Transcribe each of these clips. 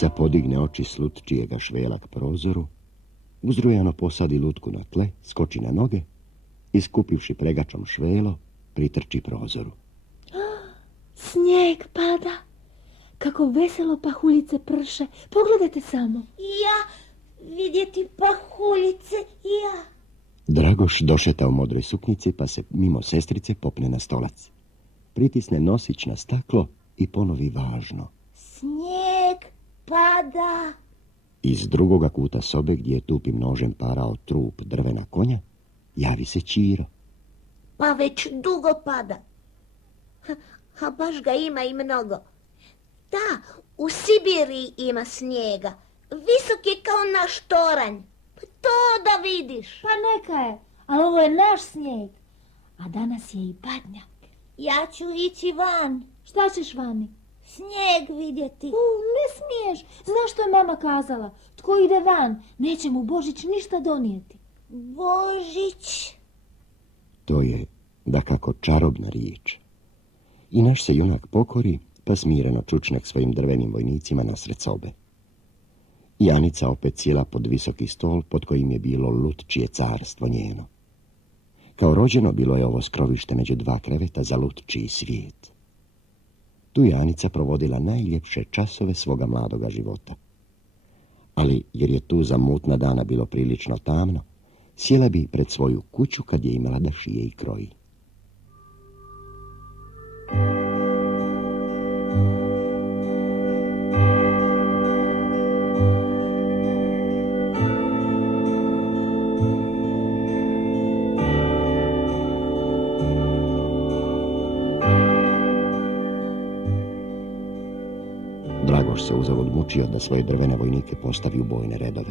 Anica podigne oči s lutčijega švela k prozoru, uzrujano posadi lutku na tle, skoči na noge i skupivši pregačom švelo, pritrči prozoru. Snijeg pada, kako veselo pahuljice prše. Pogledajte samo. Ja, vidjeti pahuljice, ja. Dragoš došeta u modroj suknjici, pa se mimo sestrice popne na stolac. Pritisne nosić na staklo i ponovi važno. Snijeg pada. Iz drugoga kuta sobe, gdje je tupim nožem parao trup drvena konja, javi se Ćiro. Pa već dugo pada. A baš ga ima i mnogo. Da, u Sibiriji ima snijega. Visok je kao naš toranj. Pa to da vidiš. Pa neka je, ali ovo je naš snijeg. A danas je i badnjak. Ja ću ići van. Šta ćeš vani? Snijeg vidjeti. Ne smiješ. Znaš što je mama kazala? Tko ide van, neće mu Božić ništa donijeti. Božić. To je, dakako, čarobna riječ. I naš se junak pokori, pa smireno čučne k svojim drvenim vojnicima nasred sobe. I Anica opet sjela pod visoki stol, pod kojim je bilo lutčije carstvo njeno. Kao rođeno bilo je ovo skrovište među dva kreveta za lutčiji svijet. Tu je Anica provodila najljepše časove svoga mladoga života. Ali, jer je tu za mutna dana bilo prilično tamno, sjela bi pred svoju kuću kad je imala da šije i kroji. Dragoš se uzalud mučio da svoje drvene vojnike postavi u bojne redove.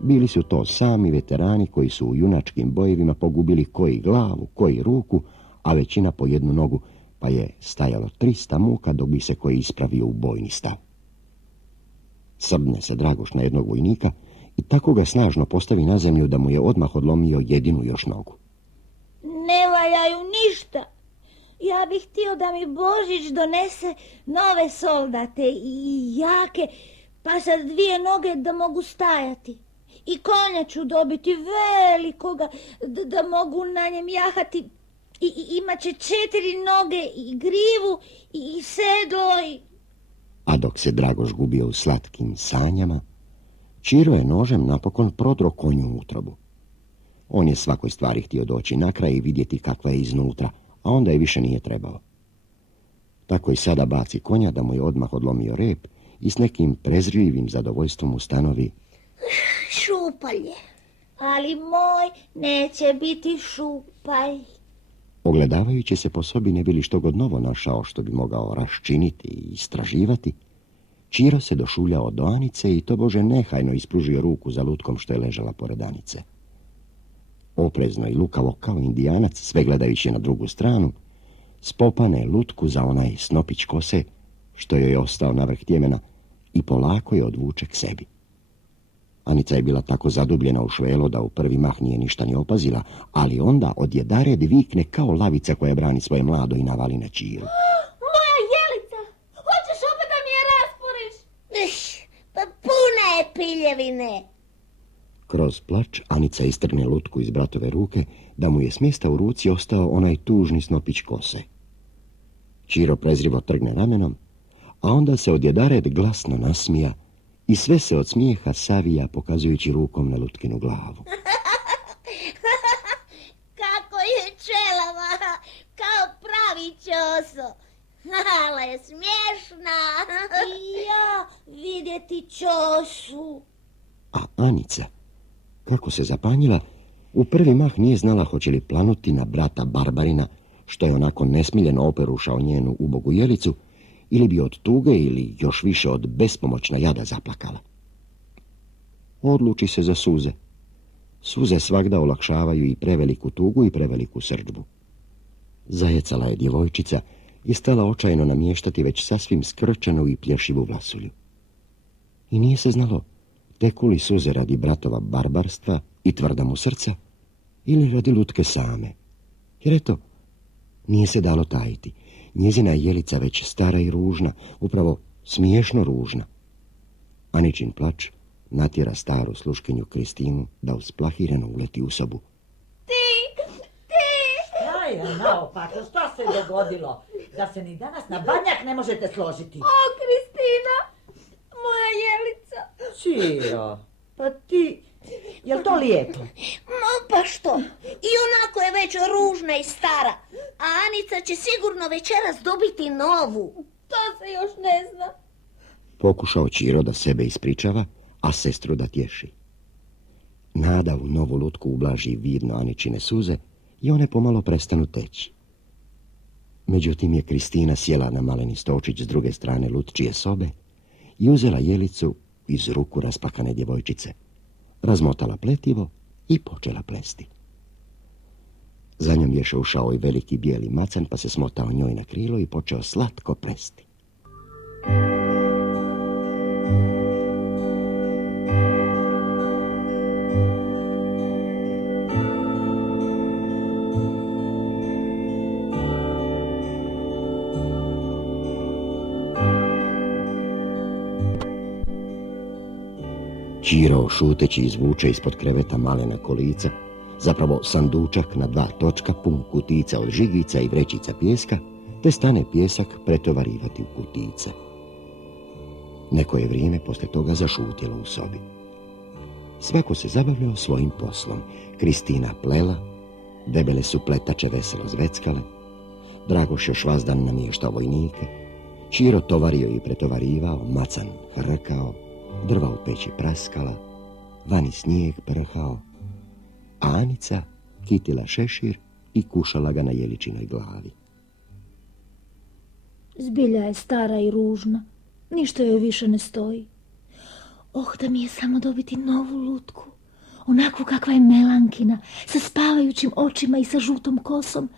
Bili su to sami veterani koji su u junačkim bojevima pogubili koji glavu, koji ruku, a većina po jednu nogu, pa je stajalo 300 muka dok bi se koji ispravio u bojni stav. Srdne se Dragoš na jednog vojnika i tako ga snažno postavi na zemlju da mu je odmah odlomio jedinu još nogu. Ne valjaju ništa. Ja bih htio da mi Božić donese nove soldate i jake, pa sa 2 noge da mogu stajati. I konja ću dobiti velikoga, da mogu na njem jahati. I imat će 4 noge i grivu i sedlo. A dok se Dragoš gubio u slatkim sanjama, Ćiro je nožem napokon prodro konju u utrobu. On je svakoj stvari htio doći na kraj i vidjeti kakva je iznutra, a onda je više nije trebao. Tako i sada baci konja da mu je odmah odlomio rep i s nekim prezrijivim zadovoljstvom ustanovi: Šupalj je, ali moj neće biti šupalj. Ogledavajući se po sobi ne bi li što god novo našao što bi mogao raščiniti i istraživati, Ćiro se došuljao do Anice i tobože nehajno ispružio ruku za lutkom što je ležala pored Anice. Oprezno i lukavo kao indijanac, sve gledajući na drugu stranu, spopane lutku za onaj snopić kose što joj je ostao na vrh tjemena i polako je odvuče k sebi. Anica je bila tako zadubljena u švelo da u prvi mah nije ništa ni opazila, ali onda odjedared vikne kao lavica koja brani svoje mlado i navali na Ćiru. Moja Jelica! Hoćeš opet da mi je rasporiš? Pa puna je piljevine. Kroz plač Anica istrgne lutku iz bratove ruke, da mu je s mjesta u ruci ostao onaj tužni snopić kose. Ćiro prezrivo trgne ramenom, a onda se odjedared glasno nasmija i sve se od smijeha savija pokazujući rukom na lutkinu glavu. Kako je čelava, kao pravi čoso. Hala je smiješna. I ja vidjeti čosu. A Anica, kako se zapanjila, u prvi mah nije znala hoće li planuti na brata Barbarina, što je onako nesmiljeno operušao njenu ubogu Jelicu, ili bi od tuge ili još više od bespomoćna jada zaplakala. Odluči se za suze. Suze svagda olakšavaju i preveliku tugu i preveliku srdžbu. Zajecala je djevojčica i stala očajno namještati već sasvim skrčenu i plješivu vlasulju. I nije se znalo teku li suze radi bratova barbarstva i tvrda mu srca ili radi lutke same. Jer eto, nije se dalo tajiti. Njezina je Jelica već stara i ružna, upravo smiješno ružna. Aničin plač natjera staru sluškinju Kristinu da usplahirano uleti u sobu. Šta je naopako? Šta se dogodilo? Da se ni danas na badnjak ne možete složiti? O, Kristina, moja Jelica. Čiro, pa ti... Jel to lijepo? Pa što? I onako je već ružna i stara. A Anica će sigurno večeras dobiti novu. To se još ne zna. Pokušao Čiro da sebe ispričava, a sestru da tješi. Nada u novu lutku ublaži vidno Aničine suze i one pomalo prestanu teći. Međutim je Kristina sjela na maleni stočić s druge strane lutčije sobe i uzela Jelicu iz ruku raspakane djevojčice, razmotala pletivo i počela plesti. Za njom ješe ušao i veliki bijeli macan, pa se smotao njoj na krilo i počeo slatko plesti. Čiro šuteći izvuče ispod kreveta malena kolica, zapravo sandučak na 2 točka pun kutica od žigica i vrećica pijeska, te stane pijesak pretovarivati u kutice. Neko je vrijeme poslije toga zašutjelo u sobi. Svako se zabavljao svojim poslom. Kristina plela, debele su pletače veselo zveckale, Dragoš još vazdan namještao vojnike, Čiro tovario i pretovarivao, macan hrkao, drva u peći praskala, vani snijeg prhao, a Anica kitila šešir i kušala ga na Jeličinoj glavi. Zbilja je stara i ružna. Ništa joj više ne stoji. Da mi je samo dobiti novu lutku. Onakvu kakva je Melankina, sa spavajućim očima i sa žutom kosom.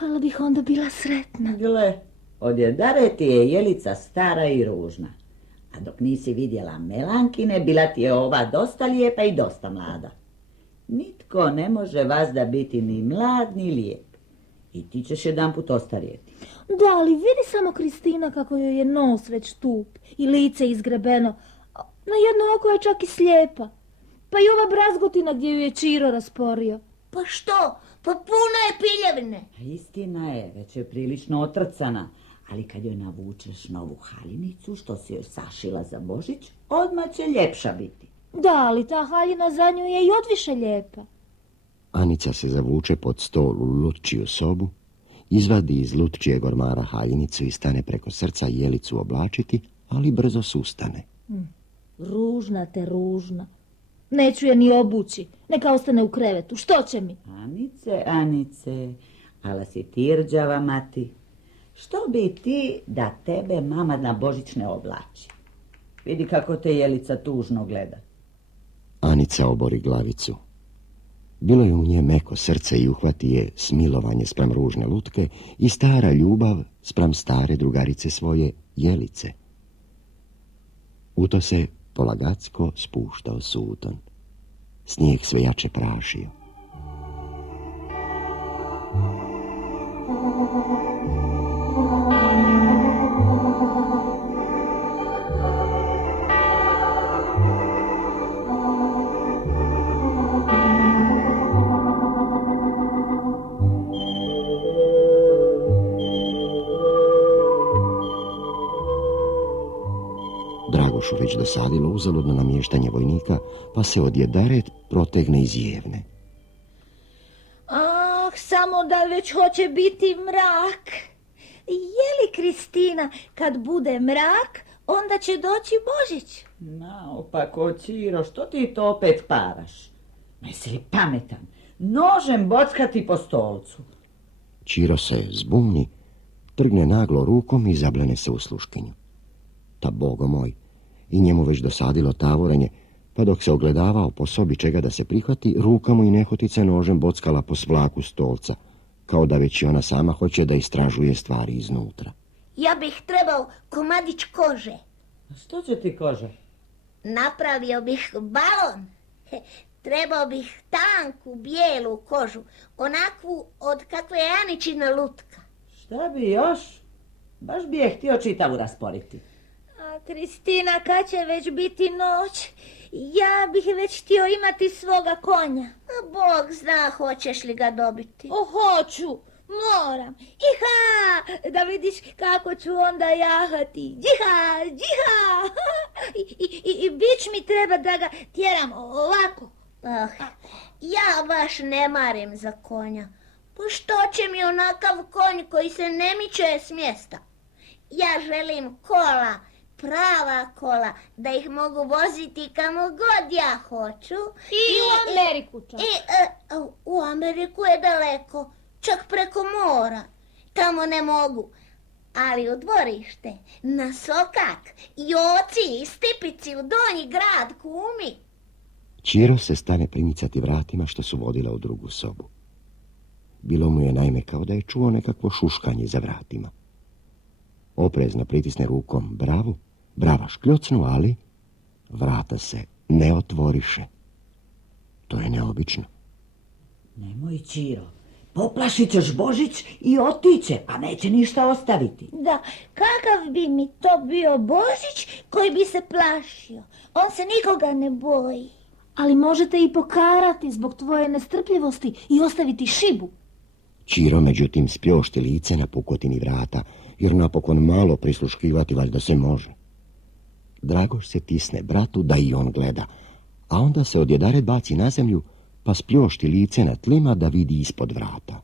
Ali bih onda bila sretna. Gle, odjedare ti je Jelica stara i ružna. A dok nisi vidjela Melankine, bila ti je ova dosta lijepa i dosta mlada. Nitko ne može vas da biti ni mlad ni lijep. I ti ćeš jedanput ostarijeti. Da, ali vidi samo Kristina kako joj je nos već tup i lice izgrebeno. Na jedno oko je čak i slijepa. Pa i ova brazgotina gdje ju je Čiro rasporio. Pa što? Pa puno je piljevine. A istina je, već je prilično otrcana. Ali kad joj navučeš novu haljinicu, što si joj sašila za Božić, odmah će ljepša biti. Da, ali ta haljina za nju je i odviše lijepa. Anica se zavuče pod stol u lutčiju sobu, izvadi iz lutčijeg ormara haljinicu i stane preko srca Jelicu oblačiti, ali brzo sustane. Ružna te ružna. Neću je ni obući, neka ostane u krevetu. Što će mi? Anice, ala si ti rđava, mati. Što bi ti da tebe mama na Božić ne oblači? Vidi kako te Jelica tužno gleda. Anica obori glavicu. Bilo je u nje meko srce i uhvati je smilovanje spram ružne lutke i stara ljubav spram stare drugarice svoje Jelice. U to se polagacko spuštao suton. Snijeg sve jače prašio. Dragošu već dosadilo uzaludno namještanje vojnika, pa se odjedaret protegne iz jevne. Samo da već hoće biti mrak. Je li, Kristina, kad bude mrak, onda će doći Božić? Naopako, Čiro, što ti to opet paraš? Jesi li pametan? Nožem bockati po stolcu. Čiro se zbuni, trgne naglo rukom i zablene se u sluškinju. Ta bogo moj, i njemu već dosadilo tavorenje, pa dok se ogledavao po sobi čega da se prihvati, ruka mu i nehotica nožem bockala po svlaku stolca, kao da već i ona sama hoće da istražuje stvari iznutra. Ja bih trebao komadić kože. Što će ti koža? Napravio bih balon. Trebao bih tanku, bijelu kožu, onakvu od kakve je Aničina lutka. Šta bi još? Baš bi je htio čitavu rasporiti. A Kristina, kad će već biti noć? Ja bih već htio imati svoga konja. A Bog zna hoćeš li ga dobiti. Hoću, moram. Iha, da vidiš kako ću onda jahati. Džiha, džiha. I bić mi treba da ga tjeram ovako. Ja baš ne marim za konja. Pa što će mi onakav konj koji se ne miče s mjesta? Ja želim kola, prava kola, da ih mogu voziti kamo god ja hoću. I u Ameriku čak. U Ameriku je daleko, čak preko mora. Tamo ne mogu. Ali u dvorište, na sokak, i oci i stipici u donji grad kumi. Čiro se stane primicati vratima što su vodila u drugu sobu. Bilo mu je naime kao da je čuo nekakvo šuškanje za vratima. Oprezno pritisne rukom bravu, brava škljocnu, ali vrata se ne otvoriše. To je neobično. Nemoj, Čiro, poplašit ćeš Božić i otiće, a neće ništa ostaviti. Da, kakav bi mi to bio Božić koji bi se plašio? On se nikoga ne boji. Ali možete i pokarati zbog tvoje nestrpljivosti i ostaviti šibu. Čiro, međutim, spljošti lice na pukotini vrata, jer napokon malo prisluškivati valjda se može. Dragoš se tisne bratu da i on gleda, a onda se odjedared baci na zemlju, pa spljošti lice na tlima da vidi ispod vrata.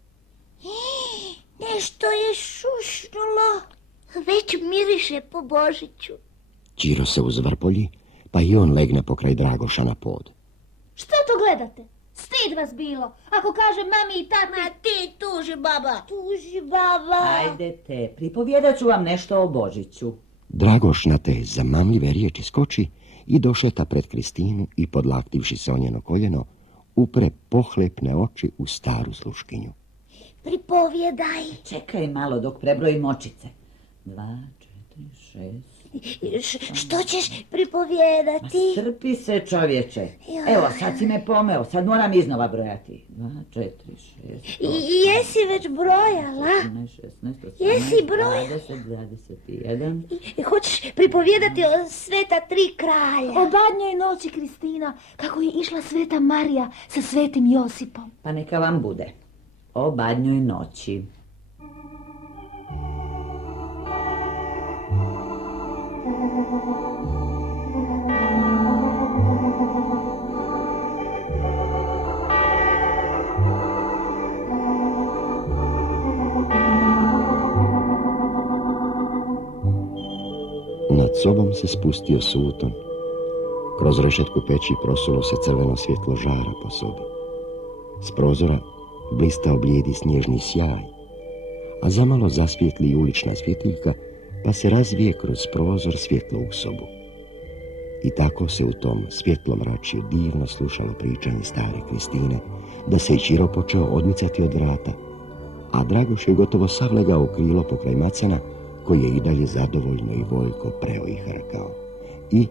Nešto je šušnulo. Već miriše po Božiću. Čiro se uzvrpolji, pa i on legne pokraj Dragoša na pod. Što to gledate? Stid vas bilo, ako kaže mami i tati. Ma ti tuži, baba. Tuži, baba. Ajdete, pripovjedat ću vam nešto o Božiću. Dragoš na te zamamljive riječi skoči i došeta pred Kristinu i podlaktivši se o njeno koljeno, upre pohlepne oči u staru sluškinju. Pripovjedaj. Čekaj malo dok prebrojim očice. 2, 4, 6... Što ćeš pripovjedati? Strpi se, čovječe. Evo, sad si me pomeo, sad moram iznova brojati. 2, 4, 6... I jesi već brojala? 16, 18, Jesi brojala? 20, 21... I hoćeš pripovjedati o sveta tri kralja? O badnjoj noći, Kristina, kako je išla sveta Marija sa svetim Josipom. Pa neka vam bude. O badnjoj noći. Nad sobom se spustio suton. Kroz rešetku peći prosulo se crveno svjetlo žara po sobi. S prozora blistao blijedi snježni sjaj, a zamalo zasvijetli ulična svjetiljka, pa se razvije kroz prozor svjetlo u sobu. I tako se u tom svjetlom mračju divno slušalo pričanje stare Kristine, da se i Čiro počeo odmicati od vrata, a Dragoš je gotovo savlegao u krilo pokraj Macena, koji je i dalje zadovoljno i voljko preo i hrkao. I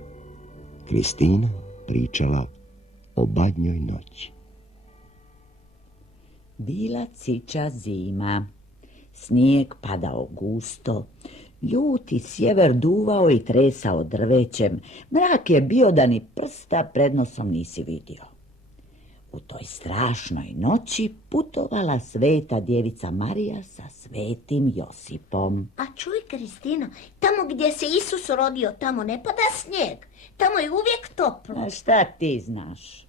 Kristina pričala o badnjoj noći. Bila ciča zima. Snijeg padao gusto. Ljuti sjever duvao i tresao drvećem. Mrak je bio da ni prsta pred nosom nisi vidio. U toj strašnoj noći putovala sveta djevica Marija sa svetim Josipom. A čuj, Kristina, tamo gdje se Isus rodio, tamo ne pada snijeg. Tamo je uvijek toplo. A šta ti znaš?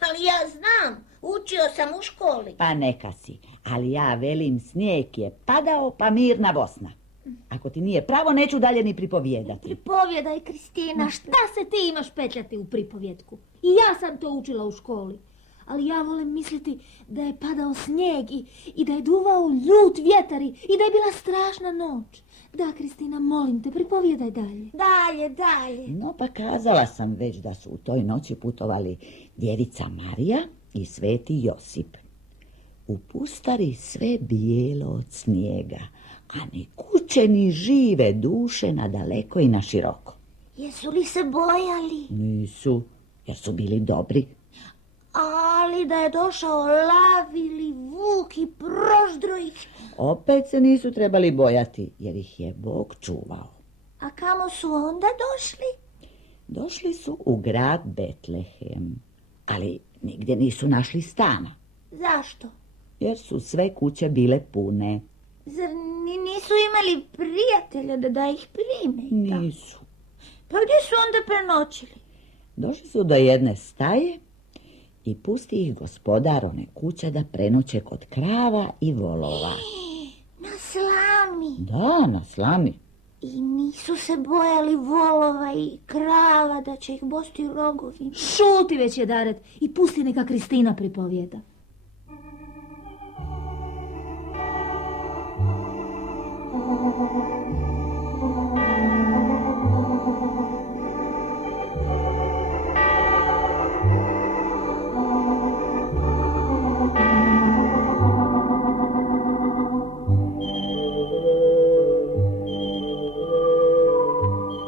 Ali ja znam, učio sam u školi. Pa neka si, ali ja velim, snijeg je padao pa mirna Bosna. Ako ti nije pravo, neću dalje ni pripovijedati. Pripovjedaj, Kristina, šta se ti imaš petljati u pripovjetku? I ja sam to učila u školi. Ali ja volim misliti da je padao snijeg i da je duvao ljut vjetar i da je bila strašna noć. Da, Kristina, molim te, pripovjedaj dalje. Dalje. No pa kazala sam već da su u toj noći putovali djevica Marija i sveti Josip. U pustari sve bijelo od snijega, a ni kuće ni žive duše na daleko i na široko. Jesu li se bojali? Nisu, jer su bili dobri. Ali da je došao lav ili vuk i proždro ih. Opet se nisu trebali bojati, jer ih je Bog čuvao. A kamo su onda došli? Došli su u grad Betlehem, ali nigdje nisu našli stana, Zašto? jer su sve kuće bile pune. Zar nisu imali prijatelja da ih prime? Nisu. Pa gdje su onda prenoćili? Došli su do jedne staje i pusti ih gospodar one kuće da prenoće kod krava i volova. Na slami. Da, na slami. I nisu se bojali volova i krava da će ih bosti rogovi. Šuti već je Daret i pusti neka Kristina pripovijeda.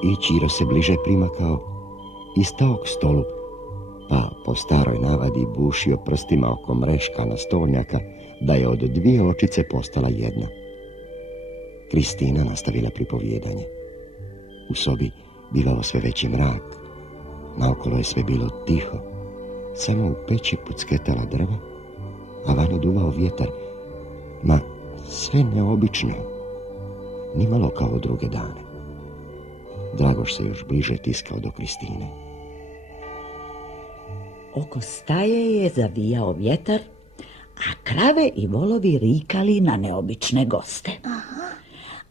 I Ćiro se bliže primakao i stao k stolu, pa po staroj navadi bušio prstima oko mreška na stolnjaka, da je od dvije očice postala jedna. Kristina nastavila pripovjedanje. U sobi bivao sve veći mrak, naokolo je sve bilo tiho, samo u peći pucketala drva, a vani duvao vjetar, ma sve neobično, nimalo kao druge dane. Dragoš se još bliže tiskao do Kristine. Oko staje je zavijao vjetar, a krave i volovi rikali na neobične goste.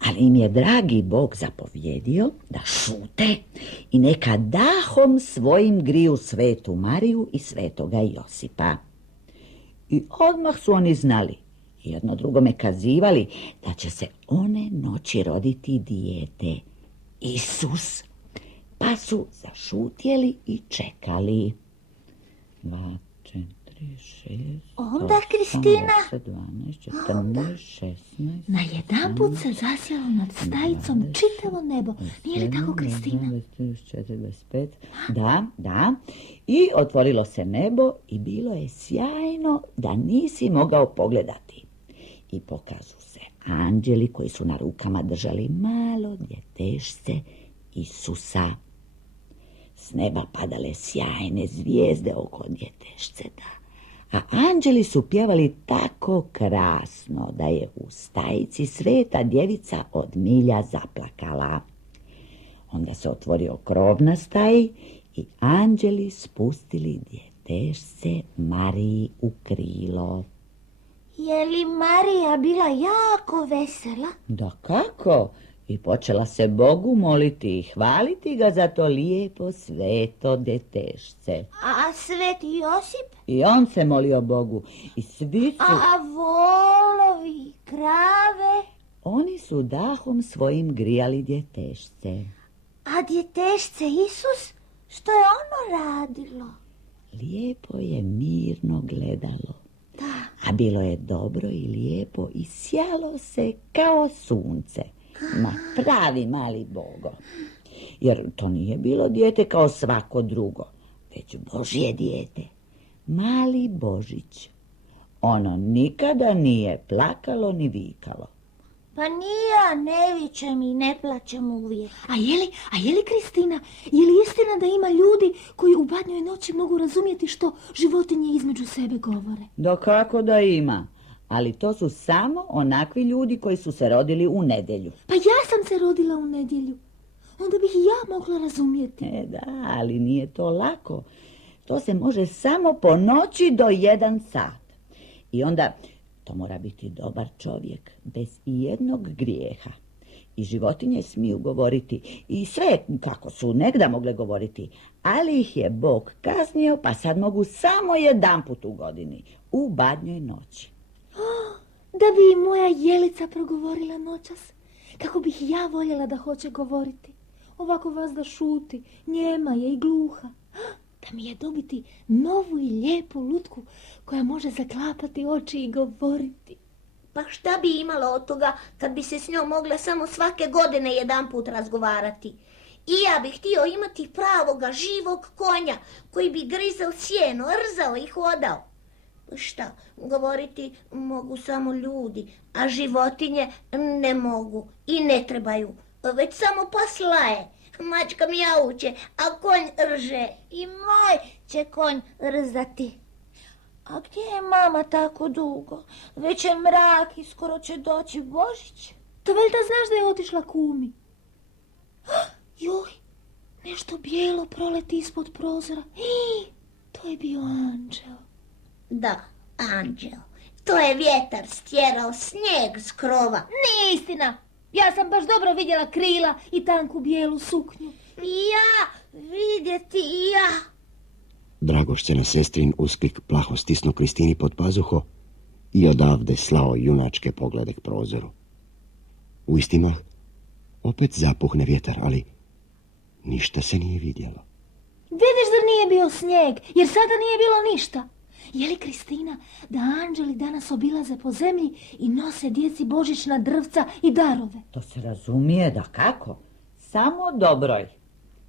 Ali im je dragi Bog zapovjedio da šute i neka dahom svojim griju svetu Mariju i svetoga Josipa. I odmah su oni znali, jedno drugome kazivali, da će se one noći roditi dijete, Isus. Pa su zašutjeli i čekali. 2, 4, 6, Onda Kristina? 12, 14, 16... Najedanput se zasjelo nad stajicom čitavo nebo. Nije li tako, Kristina? 24, 25. Da. I otvorilo se nebo i bilo je sjajno da nisi mogao pogledati. I pokazu se anđeli koji su na rukama držali malo djetešce Isusa. S neba padale sjajne zvijezde oko djetešceta, a anđeli su pjevali tako krasno da je u stajici sveta djevica od milja zaplakala. Onda se otvorio krov na staji i anđeli spustili djetešce Mariji u krilo. Je li Marija bila jako vesela? Da kako? I počela se Bogu moliti i hvaliti ga za to lijepo sveto djetešce. A sveti Josip? I on se molio Bogu i svi su... A volovi, krave? Oni su dahom svojim grijali djetešce. A djetešce Isus? Što je ono radilo? Lijepo je mirno gledalo. A bilo je dobro i lijepo i sjalo se kao sunce. Ma pravi mali Bogo. Jer to nije bilo dijete kao svako drugo, već Božje dijete. Mali Božić. Ono nikada nije plakalo ni vikalo. Pa ni ja ne vičem i ne plaćem uvijek. A je li Kristina, je li istina da ima ljudi koji u badnjoj noći mogu razumjeti što životinje između sebe govore? Da kako da ima, ali to su samo onakvi ljudi koji su se rodili u nedjelju. Pa ja sam se rodila u nedjelju. Onda bih i ja mogla razumjeti. Da, ali nije to lako. To se može samo po noći do 1 sat. I onda to mora biti dobar čovjek, bez ijednog grijeha. I životinje smiju govoriti i sve kako su negda mogle govoriti, ali ih je Bog kaznio, pa sad mogu samo 1 put u godini, u badnjoj noći. Da bi i moja Jelica progovorila noćas, kako bih ja voljela da hoće govoriti. Ovako vas da šuti, njema je i gluha. Da mi je dobiti novu i lijepu lutku koja može zaklapati oči i govoriti. Pa šta bi imala od toga kad bi se s njom mogla samo svake godine 1 put razgovarati? I ja bih htio imati pravoga živog konja koji bi grizao sjeno, rzao i hodao. Šta, govoriti mogu samo ljudi, a životinje ne mogu i ne trebaju. već samo poslaje. Mačka mijauče, a konj rže. I moj će konj rzati. A gdje je mama tako dugo? Već je mrak i skoro će doći Božić. To valjda znaš da je otišla kumi. Joj, nešto bijelo proleti ispod prozora. To je bio anđeo. Da, anđeo. To je vjetar stjerao snijeg s krova. Nije istina. Ja sam baš dobro vidjela krila i tanku bijelu suknju. I ja, vidjeti i ja. Dragošćena sestrin usklik plaho stisnu Kristini pod pazuho i odavde slao junačke poglede k prozoru. U isti mah opet zapuhne vjetar, ali ništa se nije vidjelo. Vidiš da nije bio snijeg, jer sada nije bilo ništa. Je li, Kristina, da anđeli danas obilaze po zemlji i nose djeci božićna drvca i darove? To se razumije, da kako? Samo dobroj.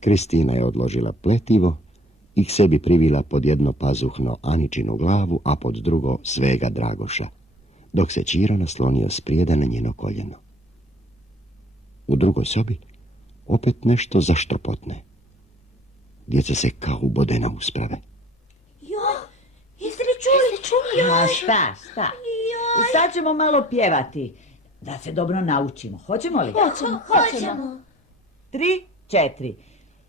Kristina je odložila pletivo i k sebi privila pod jedno pazuhno Aničinu glavu, a pod drugo svega Dragoša, dok se Ćiro naslonio sprijeda na njeno koljeno. U drugoj sobi opet nešto zaštropotne. Djeca se kao ubodena usprave. Jeste li čuli? A šta? I sad ćemo malo pjevati, da se dobro naučimo. Hoćemo li? Hoćemo. 3, 4.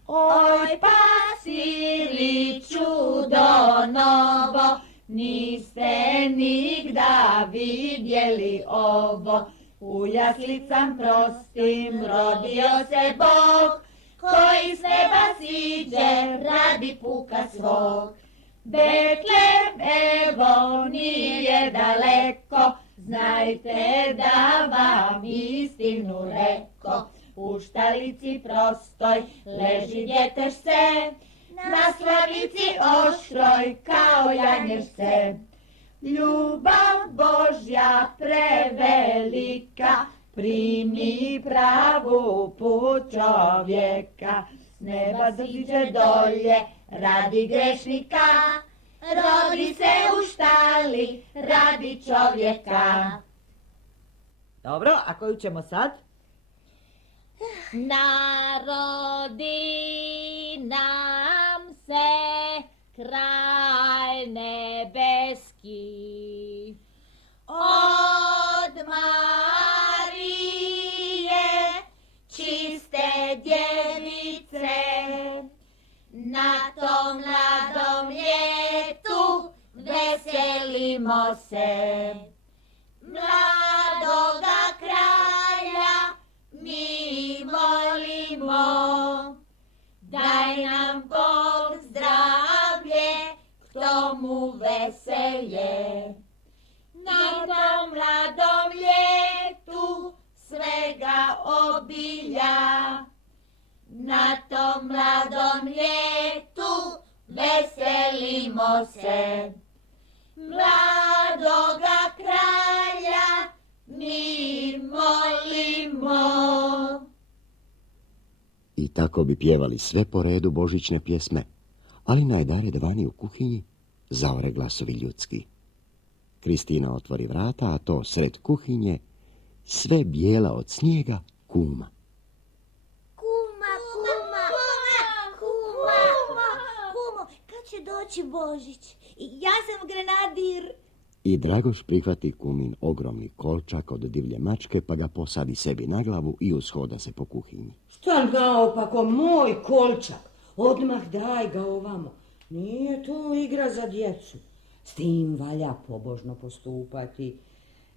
Oj, pasiri čudo novo, niste nigda vidjeli ovo. U jaslicam prostim rodio se Bog, koji s neba siđe radi puka svog. Betlem evo nije daleko, znajte da vam istinu reko. U štalici prostoj leži djetešce, na slavici oštroj kao janješce. Ljubav Božja prevelika, primi pravu put čovjeka. S neba ziđe dolje radi grešnika, rodi se u štali radi čovjeka. Dobro, a koju ćemo sad? Narodi nam se kraj nebeski Od Marije, čiste djevice, na tom mladom ljetu veselimo se. Mladoga kralja mi molimo, daj nam Bog zdravlje, k tomu veselje. Na tom mladom ljetu svega obilja, na tom mladom ljetu veselimo se. Mladoga kralja mi molimo. I tako bi pjevali sve po redu božićne pjesme, ali najdalje vani u kuhinji zaore glasovi ljudski. Kristina otvori vrata, a to sred kuhinje, sve bijela od snijega, kuma. Kumo, kad će doći Božić? Ja sam grenadir. I Dragoš prihvati kumin ogromni kolčak od divlje mačke, pa ga posadi sebi na glavu i ushoda se po kuhinji. Šta naopako, moj kolčak, odmah daj ga ovamo. Nije to igra za djecu. S tim valja pobožno postupati.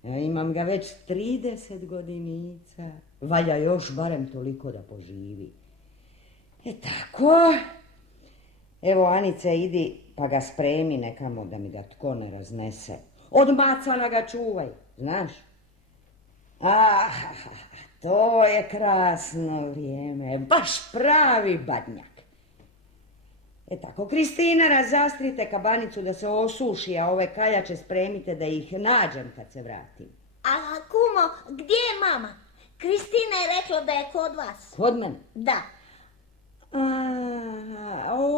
Ja imam ga već 30 godinica. Valja još barem toliko da poživi. Tako. Evo, Anice, idi pa ga spremi nekamo da mi ga tko ne raznese. Od macana ga čuvaj, znaš? To je krasno vrijeme, baš pravi badnjak. Tako, Kristina, razastrite kabanicu da se osuši, a ove kaljače spremite da ih nađem kad se vratim. A kumo, gdje je mama? Kristina je rekla da je kod vas. Kod mene? Da.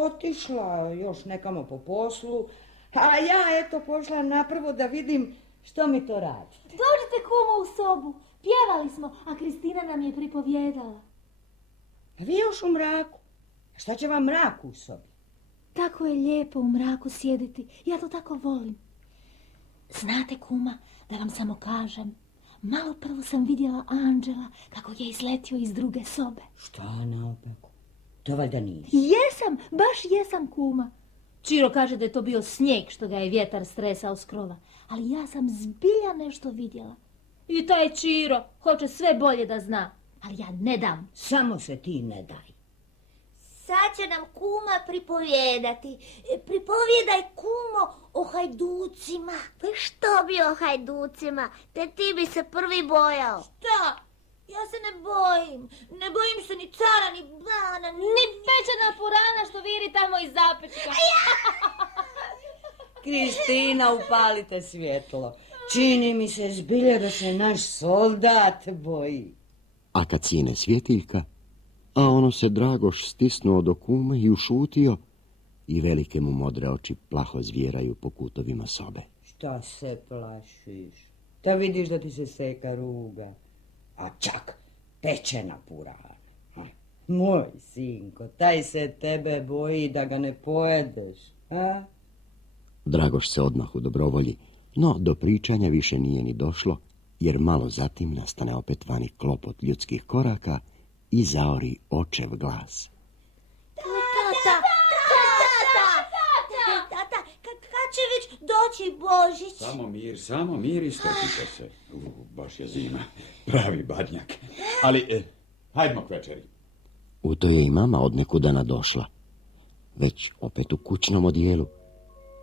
Otišla još nekamo po poslu, a ja eto pošla naprvo da vidim što mi to radi. Dođite, kumo, u sobu. Pjevali smo, a Kristina nam je pripovjedala. A vi još u mraku. A šta će vam mrak u sobi? Tako je lijepo u mraku sjediti. Ja to tako volim. Znate, kuma, da vam samo kažem, malo prvo sam vidjela Anđela kako je izletio iz druge sobe. Šta na opeku? To valjda nisi. Jesam, baš jesam, kuma. Čiro kaže da je to bio snijeg što ga je vjetar stresao s krova. Ali ja sam zbilja nešto vidjela. I taj Čiro hoće sve bolje da zna. Ali ja ne dam. Samo se ti ne daj. Sad će nam kuma pripovijedati. Pripovjedaj, kumo, o hajducima. Pa što bi o hajducima? Te ti bi se prvi bojao. Šta? Ja se ne bojim. Ne bojim se ni cara, ni bana, Ni pečena purana što viri tamo iz zapečka. Kristina, upalite svjetlo. Čini mi se zbilje da se naš soldat boji. A kad sjene svjetiljka, a ono se Dragoš stisnuo do kume i ušutio, i velike mu modre oči plaho zvjeraju po kutovima sobe. Šta se plašiš? Da vidiš da ti se seka ruga. A čak pečena purana. Moj sinko, taj se tebe boji da ga ne pojedeš. A? Dragoš se odmah udobrovolji, no do pričanja više nije ni došlo, jer malo zatim nastane opet vani klopot ljudskih koraka i zaori očev glas. Tata, kad će već doći Božić? Samo mir i strpite se. Baš je zima. Pravi badnjak. Ali, hajdmo k večeri. U to je i mama od nekudana došla, već opet u kućnom odijelu,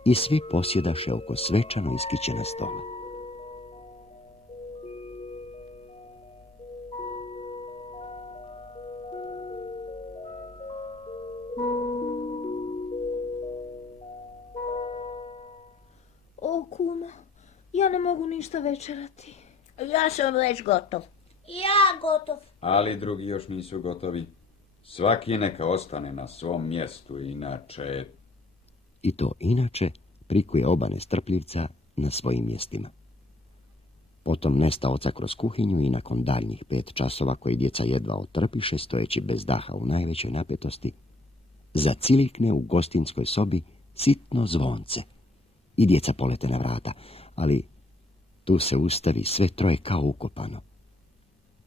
i svi posjedaše oko svečano iskićena stola. O, kuma, ja ne mogu ništa večerati. Ja sam već gotov. Ja gotov. Ali drugi još nisu gotovi. Svaki neka ostane na svom mjestu, inače... I to inače prikuje oba nestrpljivca na svojim mjestima. Potom nesta oca kroz kuhinju i nakon daljnjih 5 časova koji djeca jedva otrpiše, stojeći bez daha u najvećoj napetosti, zacilikne u gostinskoj sobi sitno zvonce i djeca polete na vrata, ali tu se ustavi sve troje kao ukopano.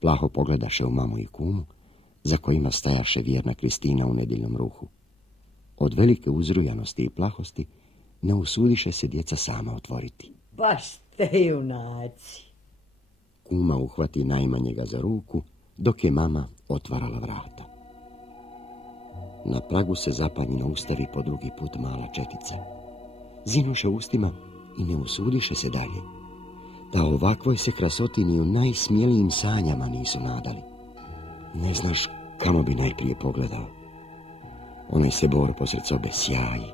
Plaho pogledaše u mamu i kumu, za kojima stajaše vjerna Kristina u nedjeljnom ruhu. Od velike uzrujanosti i plahosti ne usudiše se djeca sama otvoriti. Baš ste junaci. Kuma uhvati najmanjega za ruku, dok je mama otvarala vrata. Na pragu se zapanjeno ustavi po drugi put mala četica. Zinuše ustima i ne usudiše se dalje. Da ovakvoj se krasoti ni u najsmjelijim sanjama nisu nadali. Ne znaš kamo bi najprije pogledao. Onaj se bor posred sobe sjaji,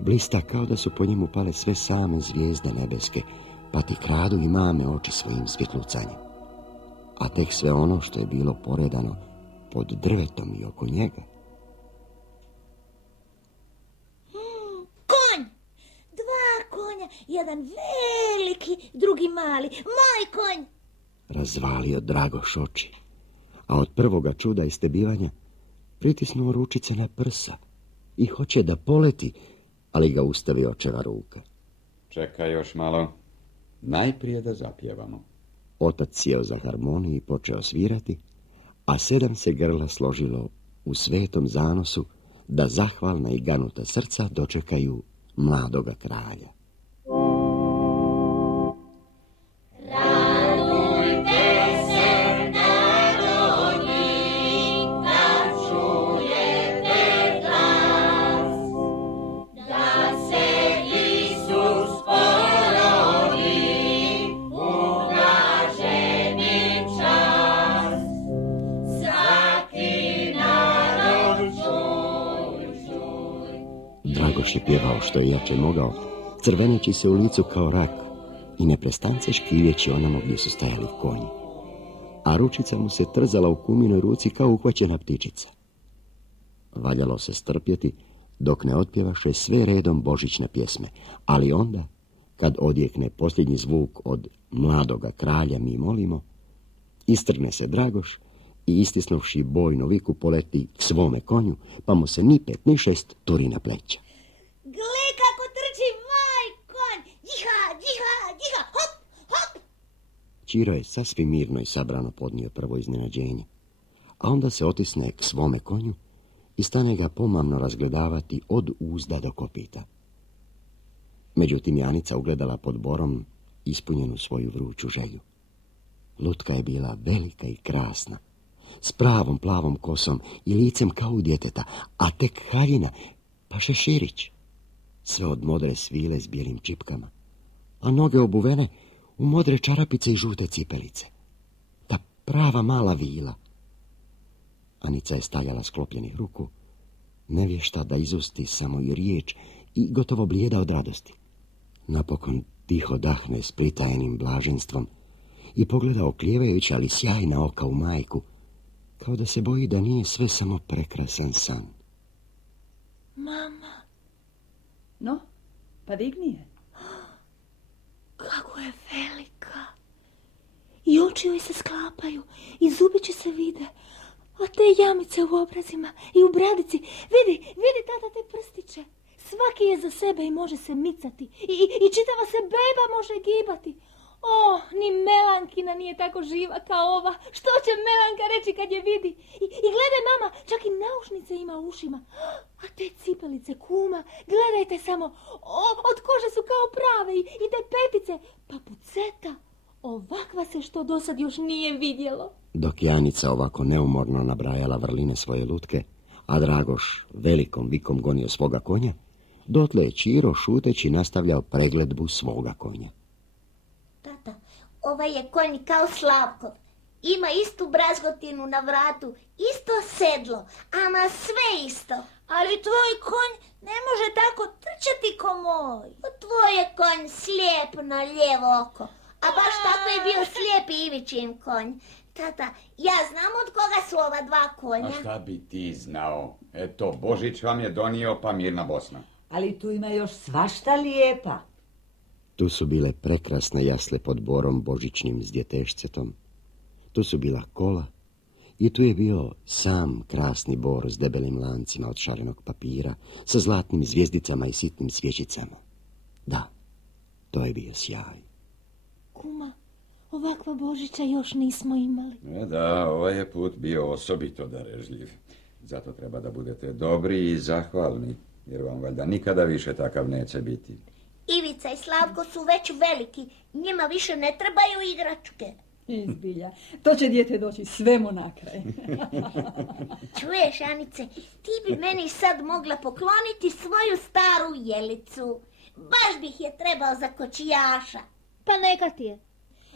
blista kao da su po njemu pale sve same zvijezde nebeske, pa ti kradu i mame oči svojim svjetlucanjem. A tek sve ono što je bilo poredano pod drvetom i oko njega. Konj! 2 konja, jedan veliki, drugi mali. Moj konj! Razvalio Dragoš oči, a od prvoga čuda istebivanja pritisnuo ručice na prsa i hoće da poleti, ali ga ustavi očeva ruka. Čekaj još malo. Najprije da zapjevamo. Otac sjeo za harmoniju i počeo svirati, a 7 se grla složilo u svetom zanosu da zahvalna i ganuta srca dočekaju mladoga kralja. Dragoš je pjevao što je jače mogao, crveneći se u licu kao rak i neprestance škiljeći onamo gdje su stajali konji. A ručica mu se trzala u kuminoj ruci kao uhvaćena ptičica. Valjalo se strpjeti dok ne otpjevaše sve redom božićne pjesme, ali onda, kad odjekne posljednji zvuk od mladoga kralja mi molimo, Istrgne se Dragoš i istisnuvši bojnu viku poleti k svome konju, pa mu se ni 5 ni 6 turi na pleća. Gle kako trči moj konj! Jiha, jiha, jiha, hop, hop! Čiro je sasvim mirno i sabrano podnio prvo iznenađenje, a onda se otisne k svome konju i stane ga pomamno razgledavati od uzda do kopita. Međutim, Janica ugledala pod borom ispunjenu svoju vruću želju. Lutka je bila velika i krasna, s pravom plavom kosom i licem kao u djeteta, a tek haljina, pa šeširić, sve od modre svile s bijelim čipkama, a noge obuvene u modre čarapice i žute cipelice. Ta prava mala vila. Anica je stajala sklopljenih ruku, nevješta da izusti samo i riječ i gotovo blijeda od radosti. Napokon tiho dahne s pritajenim blaženstvom i pogleda oklijevajući, ali sjajna oka u majku, kao da se boji da nije sve samo prekrasan san. Mama, No, pa digni je. kako je velika. I oči joj se sklapaju, i zubići se vide. A te jamice u obrazima i u bradici, vidi tata te prstiće. Svaki je za sebe i može se micati. I čitava se beba može gibati. O, ni Melankina nije tako živa kao ova. Što će Melanka reći kad je vidi? I gledaj, mama, čak i naušnice ima u ušima. A te cipelice, kuma, gledajte samo. Od kože su kao prave i te petice. Pa puceta, ovakva se što dosad još nije vidjelo. Dok Janica ovako neumorno nabrajala vrline svoje lutke, a Dragoš velikom vikom gonio svoga konja, dotle je Čiro šuteći nastavljao pregledbu svoga konja. Tata, ovaj je konj kao Slavkov. Ima istu brazgotinu na vratu, isto sedlo, ama sve isto. Ali tvoj konj ne može tako trčati ko moj. Tvoj je konj slijep na lijevo oko, a baš tako je bio slijep i Ivićin konj. Tata, ja znam od koga su ova dva konja. A šta bi ti znao? Eto, Božić vam je donio, pa mirna Bosna. Ali tu ima još svašta lijepa. Tu su bile prekrasne jasle pod borom božićnim s djetešcetom. Tu su bila kola i tu je bio sam krasni bor s debelim lancima od šarenog papira, sa zlatnim zvijezdicama i sitnim svjećicama. Da, to je bio sjaj. Kuma, ovakva Božića još nismo imali. Da, ovaj je put bio osobito darežljiv. Zato treba da budete dobri i zahvalni, jer vam valjda nikada više takav neće biti. Ivica i Slavko su već veliki, njima više ne trebaju igračke. Izbilja. To će dijete doći svemu na kraj. Čuješ, Anice, ti bi meni sad mogla pokloniti svoju staru jelicu. Baš bih je trebao za kočijaša. Pa neka ti je.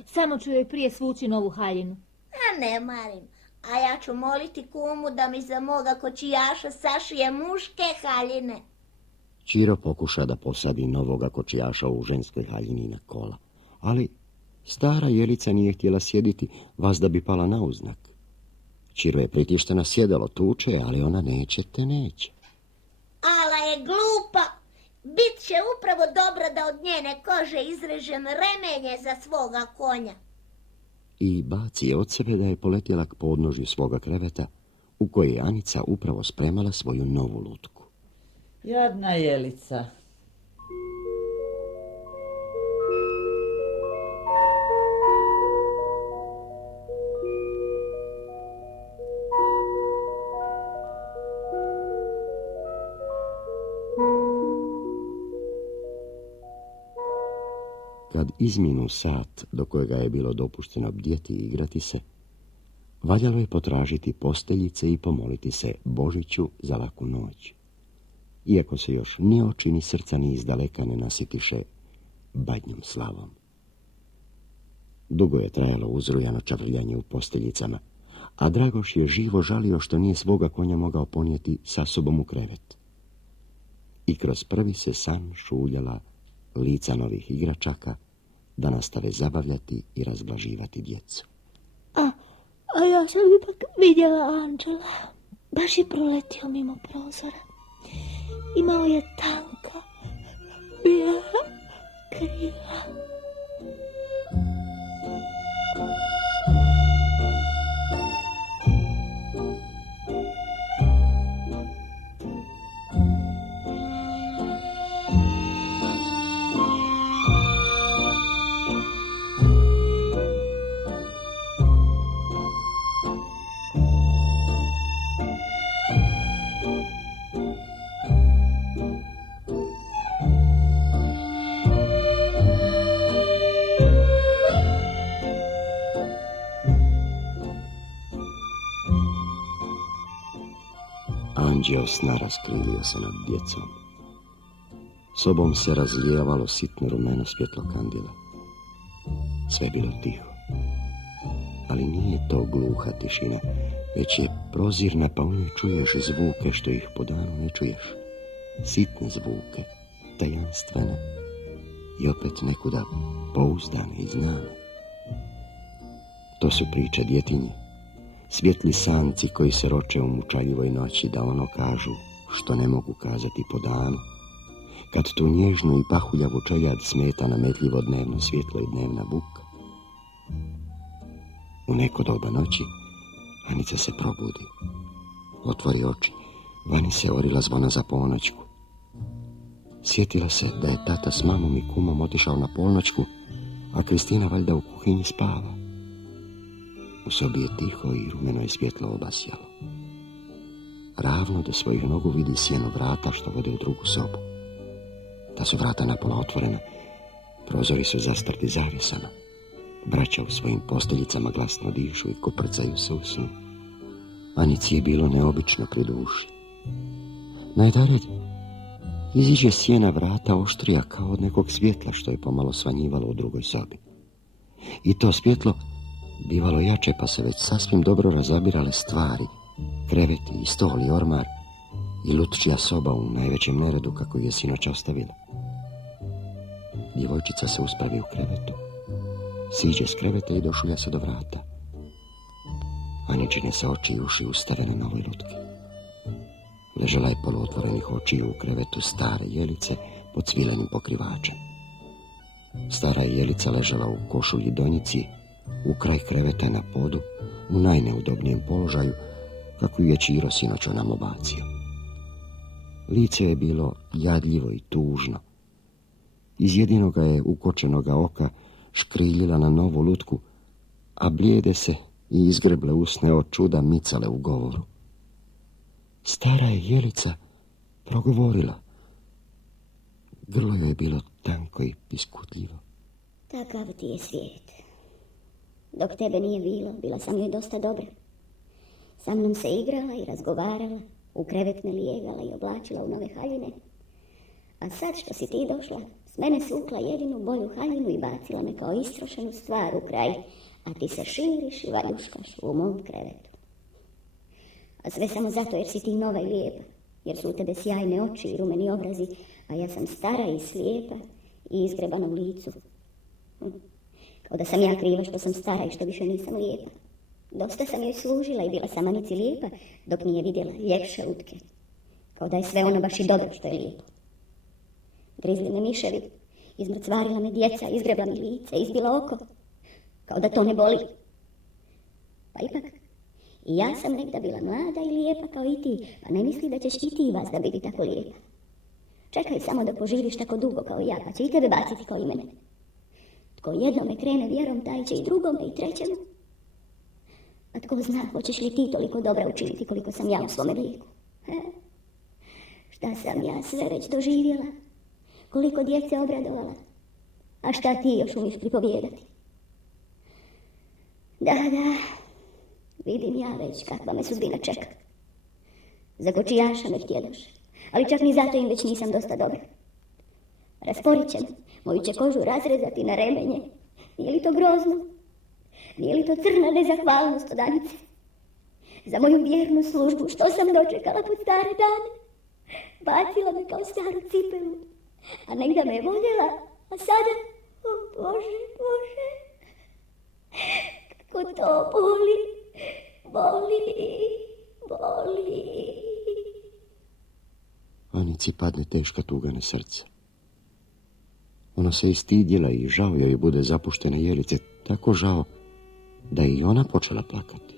Samo ću joj prije svući novu haljinu. A ne marim, a ja ću moliti kumu da mi za moga kočijaša sašije muške haljine. Čiro pokuša da posadi novoga kočijaša u ženskoj haljini na kola, ali stara jelica nije htjela sjediti, vas da bi pala na uznak. Čiro je pritištena sjedalo, tuče, ali ona neće te neće. Ala je glupa. Bit će upravo dobro da od njene kože izrežem remenje za svoga konja. I baci je od sebe da je poletjela k podnožju svoga kreveta, u kojoj je Anica upravo spremala svoju novu lutku. Jadna jelica. Kad izminu sat do kojega je bilo dopušteno bdjeti i igrati se, valjalo je potražiti posteljice i pomoliti se Božiću za laku noć. Iako se još ni oči ni srca ni izdaleka ne nasitiše badnjom slavom. Dugo je trajalo uzrujano čavrljanje u posteljicama, a Dragoš je živo žalio što nije svoga konja mogao ponijeti sa sobom u krevet. I kroz prvi se san šuljala lica novih igračaka da nastave zabavljati i razblaživati djecu. A ja sam ipak vidjela Anđela. Baš je proletio mimo prozora. Imao je tanka, bijela krila. anđeo sna raskrivio se nad djecom. Sobom se razlijevalo sitno rumeno svjetlo kandila. Sve je bilo tiho. Ali nije to gluha tišina, već je prozirna, pa u njoj čuješ zvuke što ih po danu ne čuješ. Sitne zvuke, tajanstvene i opet nekuda pouzdane i znane. To su priče djetinji, svjetli sanci koji se roče u mučaljivoj noći da ono kažu što ne mogu kazati po danu, kad tu nježnu i pahuljavu čeljad smeta nametljivo dnevno svjetlo i dnevna buka. U neko doba noći Anica se probudi. Otvori oči. Vani se orila zvona za ponoćku. Sjetila se da je tata s mamom i kumom otišao na polnoćku, a Kristina valjda u kuhinji spava. U sobi je tiho i rumeno je svjetlo obasjalo. Ravno do svojih nogu vidi sjeno vrata što vode u drugu sobu. Ta su vrata napola otvorena, prozori su zastrti zavjesama. Braća u svojim posteljicama glasno dišu i koprcaju se u snu. Anici je bilo neobično pri duši. Najdalje iziđe sjena vrata oštrija kao od nekog svjetla što je pomalo svanjivalo u drugoj sobi. I to svjetlo bivalo jače, pa se već sasvim dobro razabirale stvari, kreveti i stol i ormar i lutčija soba u najvećem neredu kako je sinoć ostavila. Djevojčica se uspravi u krevetu, siđe s kreveta i došulja se do vrata. Aničine se oči i uši ustavene na ovoj lutki. Ležela je poluotvorenih očiju u krevetu stare jelice pod cvilenim pokrivačem. Stara jelica ležela u košulji donjici, u kraj kreveta na podu, u najneudobnijem položaju, kako ju je Čiro sinoć onamo bacio. Lice je bilo jadljivo i tužno. Iz jedinoga je ukočenoga oka škriljila na novu lutku, a blijede se i izgreble usne od čuda micale u govoru. Stara je jelica progovorila. Grlo joj je bilo tanko i piskutljivo. Takav ti je svijet. Dok tebe nije bilo, bila sam joj dosta dobra. Sa mnom se igrala i razgovarala, u krevet me lijegala i oblačila u nove haljine. A sad što si ti došla, s mene sukla jedinu bolju haljinu i bacila me kao istrošenu stvar u kraj, a ti se širiš i valjuškaš u mom krevetu. A sve samo zato jer si ti nova i lijepa, jer su u tebe sjajne oči i rumeni obrazi, a ja sam stara i slijepa i izgrebana u licu. Kao da sam ja kriva što sam stara i što više nisam lijepa. Dosta sam joj služila i bila sam Anici lijepa, dok nije vidjela ljepše lutke. Kao da je sve ono baš i dobro što je lijepo. Grizli me miševi, izmrcvarila me djeca, izgrebla mi lice, izbila oko. Kao da to ne boli. Pa ipak, i ja sam nekda bila mlada i lijepa kao i ti, pa ne misli da ćeš i ti vas da biti tako lijepa. Čekaj samo da poživiš tako dugo kao ja, pa će i tebe baciti kao i mene. Tko jednome krene vjerom, taj će i drugome i trećemu. A tko zna, hoćeš li ti toliko dobra učiniti koliko sam ja u svome vijeku? Šta sam ja sve već doživjela? Koliko djece obradovala? A šta ti još umiš pripovijedati? Da, vidim ja već kakva me sudbina čeka. Za kočijaša me htjedoše, ali čak ni zato im već nisam dosta dobra. Rasporit će me, moju će kožu razrezati na remenje. Nije li to grozno? Nije li to crna nezahvalnost od Anice? Za moju vjernu službu što sam dočekala pod stare dane? Bacila me kao staru cipelu, a negda me je voljela, a sada, o Bože, Bože, kako to boli, boli. Anici padne teška tuga na srce. Ona se istidjela i žao joj bude zapuštene jelice, tako žao da je i ona počela plakati.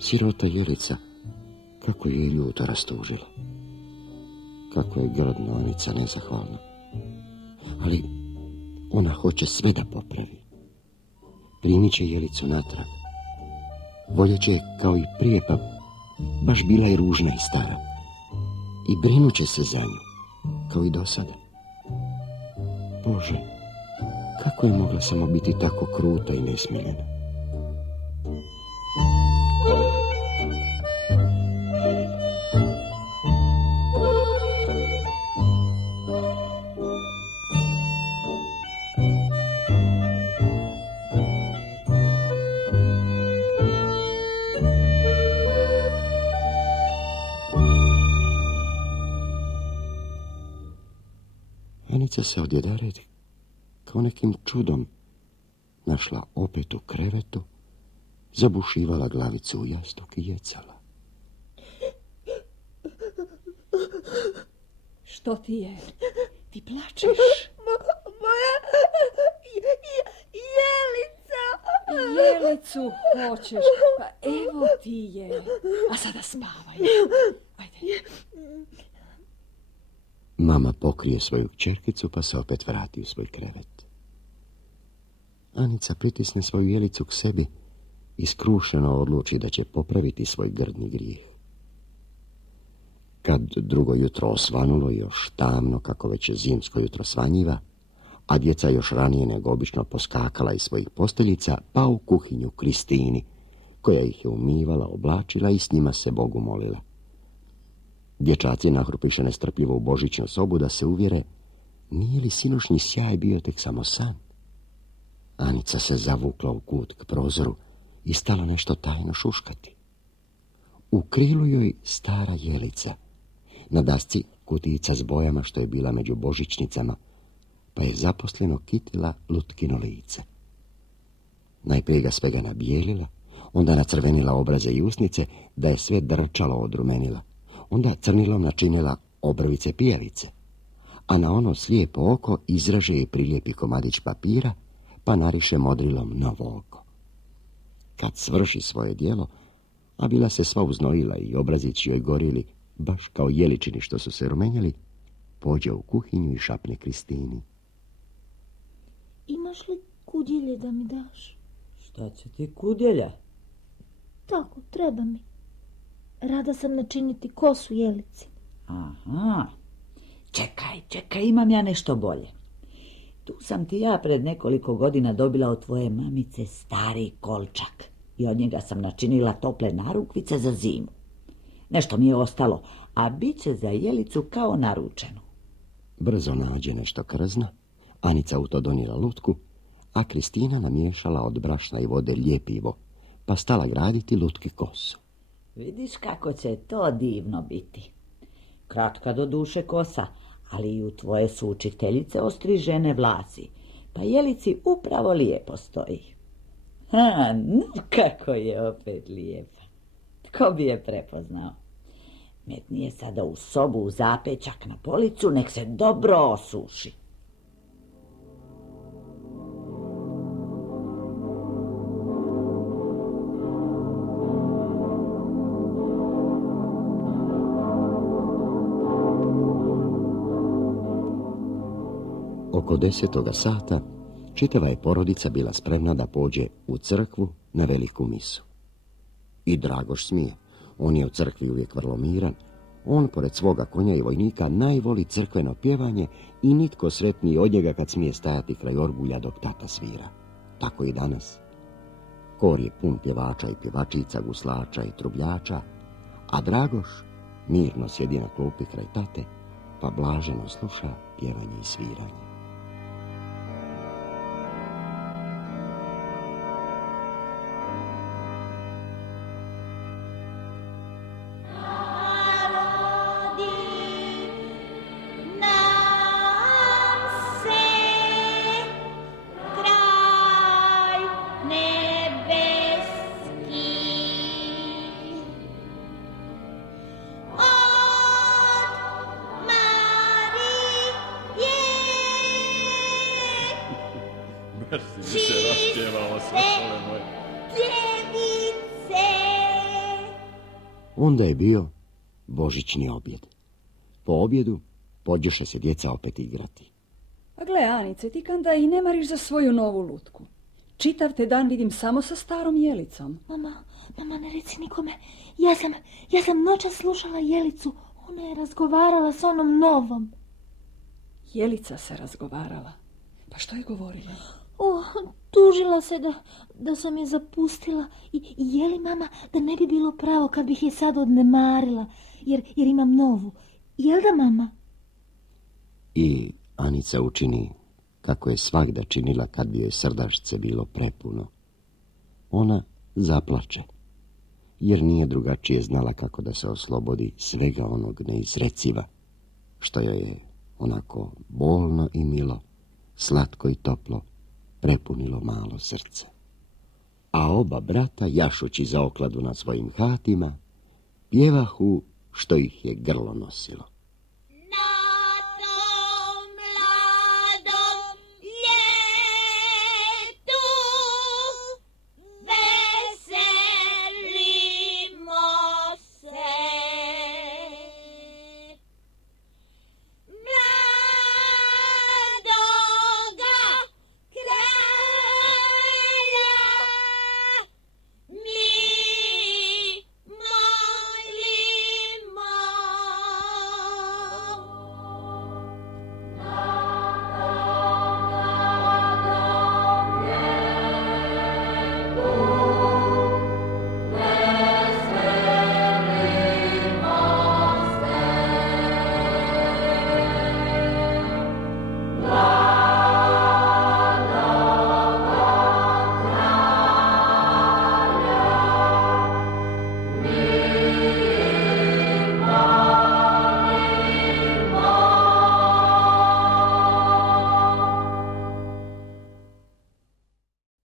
Sirota jelica, kako ju je ljuto rastužila. Kako je grdno Anica nezahvalna. Ali ona hoće sve da popravi. Primit će jelicu natrag. Voljet će kao i prije, pa baš bila je ružna i stara. I brinut će se za nju, kao i do sada. Bože, kako je mogla samo biti tako kruta i nesmiljena? Anica se odjedared kao nekim čudom našla opet u krevetu, zabušivala glavicu u jastuk i jecala. Što ti je? Ti plačeš? Moja Jelica. Jelicu hoćeš? Pa evo ti je. A sada spavaj. Ajde. Mama pokrije svoju kćerkicu pa se opet vrati u svoj krevet. Anica pritisne svoju Jelicu k sebi i skrušeno odluči da će popraviti svoj grdni grijeh. Kad drugo jutro osvanulo, još tamno kako već zimsko jutro svanjiva, a djeca još ranije nego obično poskakala iz svojih posteljica, pa u kuhinju Kristini, koja ih je umivala, oblačila i s njima se Bogu molila. Dječaci nahrupiše nestrpljivo u božićnu sobu da se uvjere, nije li sinošnji sjaj bio tek samo san. Anica se zavukla u kut k prozoru i stala nešto tajno šuškati. U krilu joj stara Jelica, na dasci kutijica s bojama što je bila među božićnicama, pa je zaposleno kitila Lutkino lice. Najprije ga svega nabijelila, onda nacrvenila obraze i usnice, da je sve drčalo odrumenila. Onda crnilom načinila obrvice pijavice, a na ono slijepo oko izraže i prilijepi komadić papira, pa nariše modrilom novo oko. Kad svrši svoje djelo, a bila se sva uznojila i obrazići joj gorili, baš kao jeličini što su se rumenjali, pođe u kuhinju i šapne Kristini. Imaš li kudjelje da mi daš? Šta će ti kudjelja? Tako, treba mi. Rada sam načiniti kosu Jelici. Aha. Čekaj, imam ja nešto bolje. Tu sam ti ja pred nekoliko godina dobila od tvoje mamice stari kolčak i od njega sam načinila tople narukvice za zimu. Nešto mi je ostalo, a bit će za Jelicu kao naručeno. Brzo nađe nešto krzna, Anica u to donijela lutku, a Kristina namiješala od brašna i vode ljepivo, pa stala graditi lutki kosu. Vidiš kako će to divno biti. Kratka do duše kosa, ali i u tvoje su učiteljice ostrižene vlasi, pa Jelici upravo lijepo stoji. No kako je opet lijepa. Tko bi je prepoznao? Metni je sada u sobu u zapećak na policu, nek se dobro osuši. Oko 10. sata čitava je porodica bila spremna da pođe u crkvu na veliku misu. I Dragoš smije, on je u crkvi uvijek vrlo miran, on pored svoga konja i vojnika najvoli crkveno pjevanje i nitko sretniji od njega kad smije stajati kraj orgulja dok tata svira. Tako i danas. Kor je pun pjevača i pjevačica, guslača i trubljača, a Dragoš mirno sjedi na klupi kraj tate, pa blaženo sluša pjevanje i sviranje. Onda je bio božićni objed. Po objedu pođoše se djeca opet igrati. A gle, Anice, ti kanda i ne mariš za svoju novu lutku. Čitav te dan vidim samo sa starom Jelicom. Mama, ne reci nikome. Ja sam noćas slušala Jelicu. Ona je razgovarala s onom novom. Jelica se razgovarala. Pa što je govorila? Tužila se da sam je zapustila i je li mama da ne bi bilo pravo kad bih je sad odnemarila, jer imam novu. Jel da, mama? I Anica učini kako je svagda činila kad bi joj srdašce bilo prepuno. Ona zaplače, jer nije drugačije znala kako da se oslobodi svega onog neizreciva što joj je onako bolno i milo, slatko i toplo, prepunilo malo srce. A oba brata, jašući za okladu na svojim hatima, pjevahu što ih je grlo nosilo.